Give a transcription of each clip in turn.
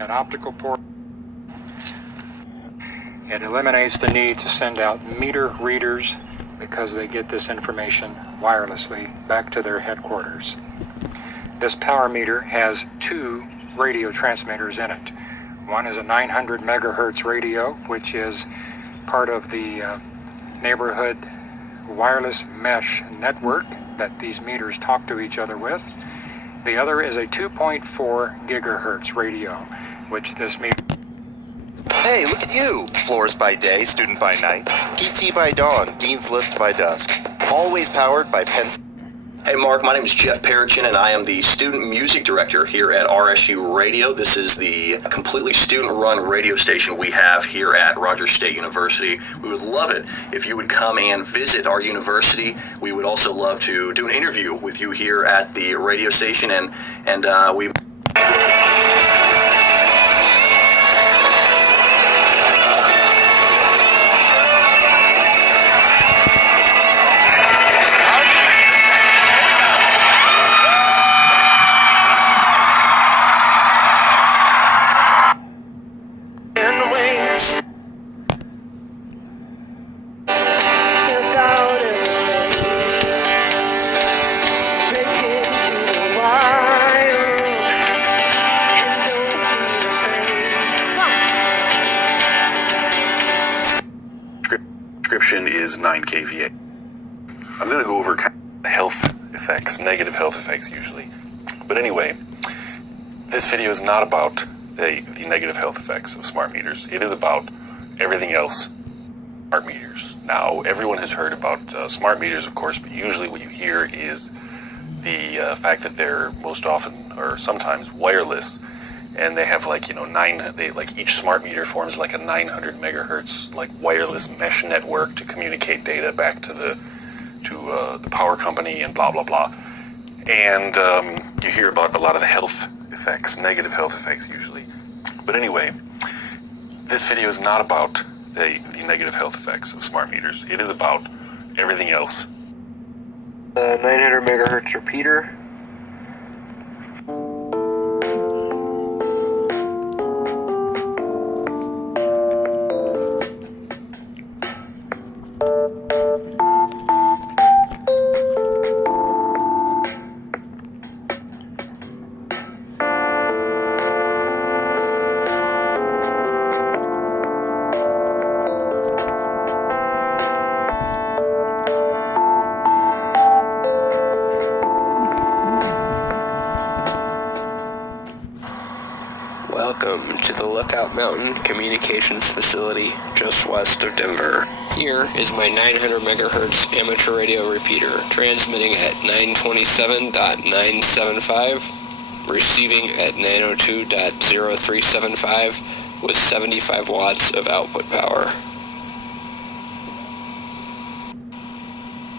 an optical port. It eliminates the need to send out meter readers because they get this information wirelessly back to their headquarters. This power meter has two radio transmitters in it. One is a 900 megahertz radio, which is part of the neighborhood wireless mesh network that these meters talk to each other with. The other is a 2.4 gigahertz radio, which this meter... Hey, look at you! Florist by day, student by night, PT by dawn, Dean's List by dusk. Always powered by Penn. Hey Mark, my name is Jeff Perichin and I am the Student Music Director here at RSU Radio. This is the completely student-run radio station we have here at Rogers State University. We would love it if you would come and visit our university. We would also love to do an interview with you here at the radio station and we... Prescription is 9 kVA. I'm going to go over kind of health effects, negative health effects usually. But anyway, this video is not about the negative health effects of smart meters. It is about everything else smart meters. Now, everyone has heard about smart meters, of course, but usually what you hear is the fact that they're most often or sometimes wireless. And they have like, each smart meter forms like a 900 megahertz like wireless mesh network to communicate data back to the power company and blah, blah, blah. And you hear about a lot of the health effects, negative health effects usually. But anyway, this video is not about the negative health effects of smart meters. It is about everything else. 900 megahertz repeater. Welcome to the Lookout Mountain Communications Facility just west of Denver. Here is my 900 megahertz amateur radio repeater, transmitting at 927.975, receiving at 902.0375 with 75 watts of output power.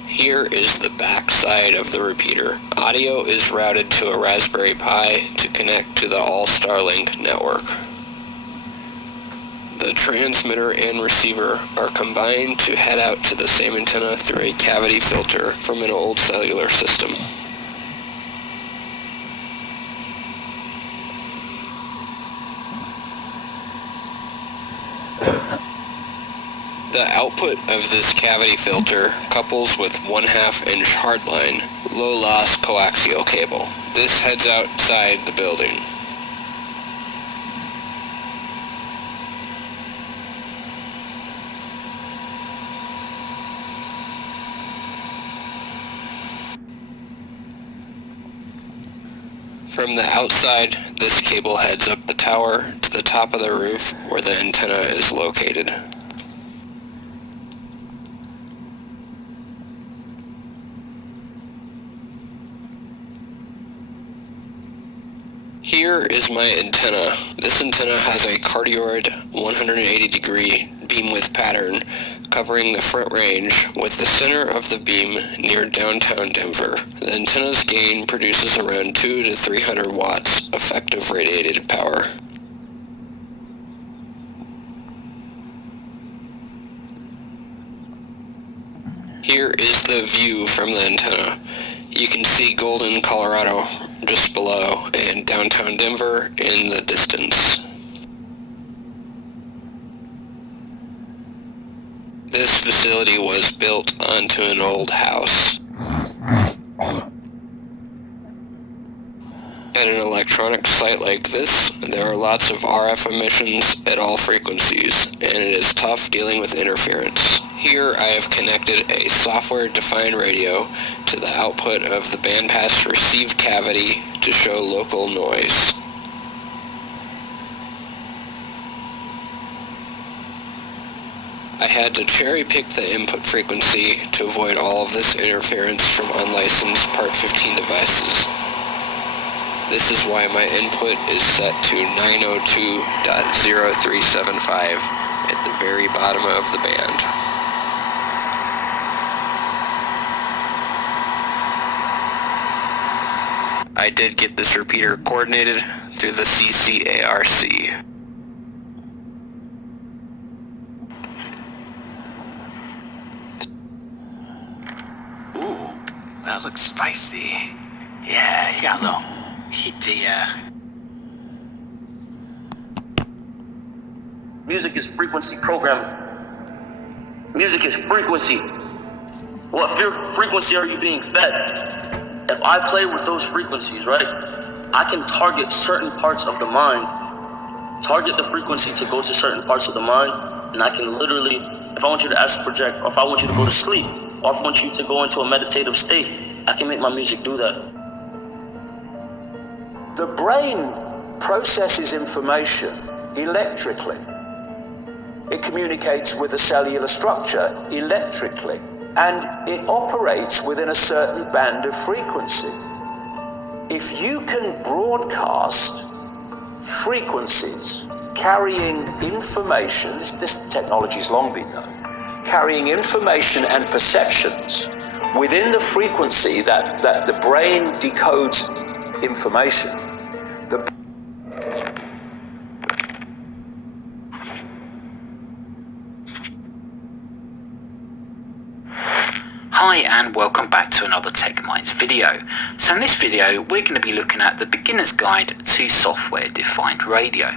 Here is the back side of the repeater. Audio is routed to a Raspberry Pi to connect to the All-Starlink network. The transmitter and receiver are combined to head out to the same antenna through a cavity filter from an old cellular system. The output of this cavity filter couples with 1/2 inch hardline, low loss coaxial cable. This heads outside the building. From the outside, this cable heads up the tower to the top of the roof where the antenna is located. Here is my antenna. This antenna has a cardioid 180-degree beamwidth pattern covering the front range with the center of the beam near downtown Denver. The antenna's gain produces around 200 to 300 watts effective radiated power. Here is the view from the antenna. You can see Golden, Colorado just below, and downtown Denver in the distance. built onto an old house. At an electronic site like this, there are lots of RF emissions at all frequencies, and it is tough dealing with interference. Here I have connected a software-defined radio to the output of the bandpass receive cavity to show local noise. I had to cherry-pick the input frequency to avoid all of this interference from unlicensed Part 15 devices. This is why my input is set to 902.0375 at the very bottom of the band. I did get this repeater coordinated through the CCARC. Ooh, that looks spicy. Yeah, you got a little heat to ya. Music is frequency programming. Music is frequency. What frequency are you being fed? If I play with those frequencies, right, I can target certain parts of the mind, target the frequency to go to certain parts of the mind, and I can literally, if I want you to astral project, or if I want you to go to sleep, or if I want you to go into a meditative state, I can make my music do that. The brain processes information electrically. It communicates with the cellular structure electrically, and it operates within a certain band of frequency. If you can broadcast frequencies carrying information, this technology has long been known, carrying information and perceptions within the frequency that the brain decodes information. Hi and welcome back to another TechMinds video. So in this video we're going to be looking at the beginner's guide to software defined radio.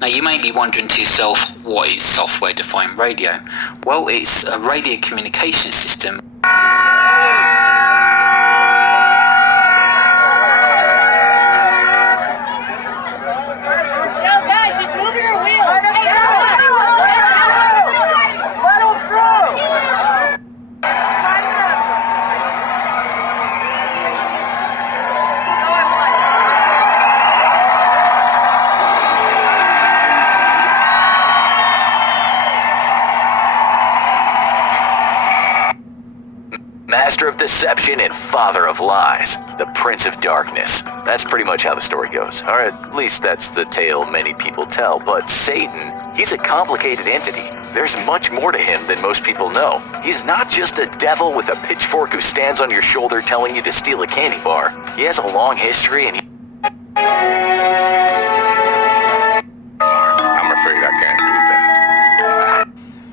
Now you may be wondering to yourself, what is software defined radio? Well, it's a radio communication system . Master of deception and father of lies, the Prince of Darkness. That's pretty much how the story goes, or at least that's the tale many people tell. But Satan, he's a complicated entity. There's much more to him than most people know. He's not just a devil with a pitchfork who stands on your shoulder telling you to steal a candy bar. He has a long history and I'm afraid I can't do that.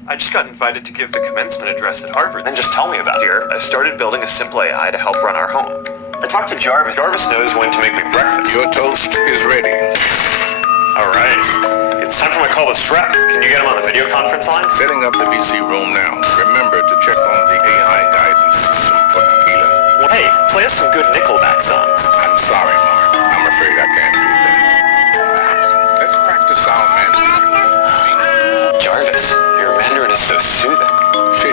I just got invited to give the commencement address at Harvard. Then just tell me about it. Here, I started building a simple AI to help run our home. I talked to Jarvis. Jarvis knows when to make me breakfast. Your toast is ready. All right. It's time for my call with Shrek. Can you get him on the video conference line? Setting up the VC room now. Remember to check on the AI guidance system for Tequila. Well, hey, play us some good Nickelback songs. I'm sorry, Mark. I'm afraid I can't do that. Let's practice sound management. Jarvis, your Mandarin is so soothing. Shay.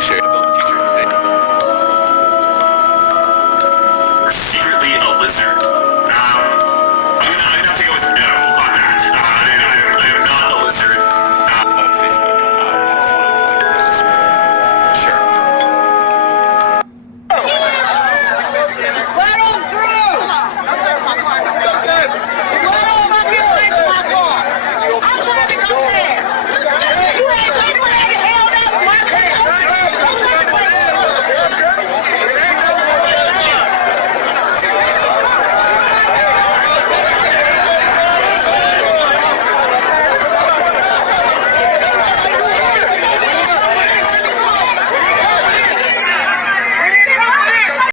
We're secretly a lizard.